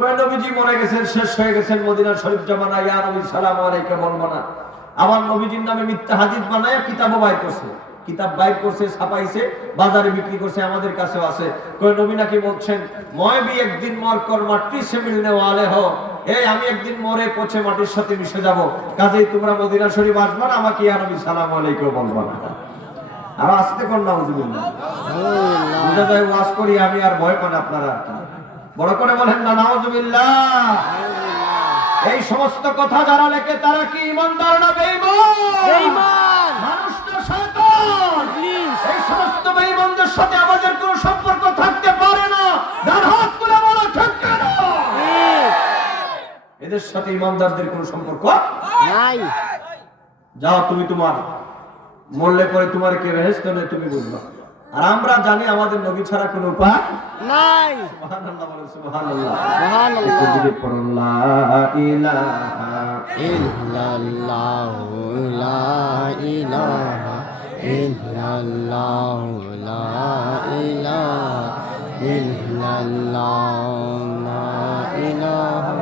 কয় নবীজি মরে গেছেন, শেষ হয়ে গেছেন, মদিনা শরীফ জামানা, ইয়া নবী সালামু আলাইকা বলবো না। আবার নবীজির নামে মিথ্যা হাদিস বানায় কিতাবও বাইর করছে, কিতাব বাইর করছে, ছাপাইছে, বাজারে বিক্রি করছে, আমাদের কাছেও আছে। কয় নবী নাকি বলছেন, মই ভি একদিন মর কর মাটি সে মিলনে ওয়ালে হো, এই আমি একদিন মরে পচে মাটির সাথে মিশে যাব, কাজেই তোমরা মদিনা শরীফ আসবা না, আমাকে ইয়া নবী সালামু আলাইকা বলবো না। আর আসতে কোন নাউজুবিল্লাহ, বুঝা যায় ওয়াজ করি আমি আর ভয় পান আপনারা আর কি। বড় করে বলেন না নাউজুবিল্লাহ। এই সমস্ত কথা যারা লেখে তারা কি ঈমানদার না বেঈমান? মানুষ তো শয়তান। এই সমস্ত বেঈমানদের সাথে আমাদের কোনো সম্পর্ক থাকতে পারে না। ডান হাত তুলে বলো ঠিক কেন? এদের সাথে ঈমানদারদের কোনো সম্পর্ক নাই। যাও তুমি তোমার মরলে পরে তোমার কে বেহেশত নেই তুমি বুঝবা। আর আমরা জানি আমাদের নবী ছাড়া কোনো উপায় নাই। সুবহানাল্লাহ বলেন, সুবহানাল্লাহ, সুবহানাল্লাহ। একটু যদি পড়ুন লা ইলাহা ইল্লাল্লাহ, লা ইলাহা ইল্লাল্লাহ, লা ইলাহা ইল্লাল্লাহ, লা ইলাহা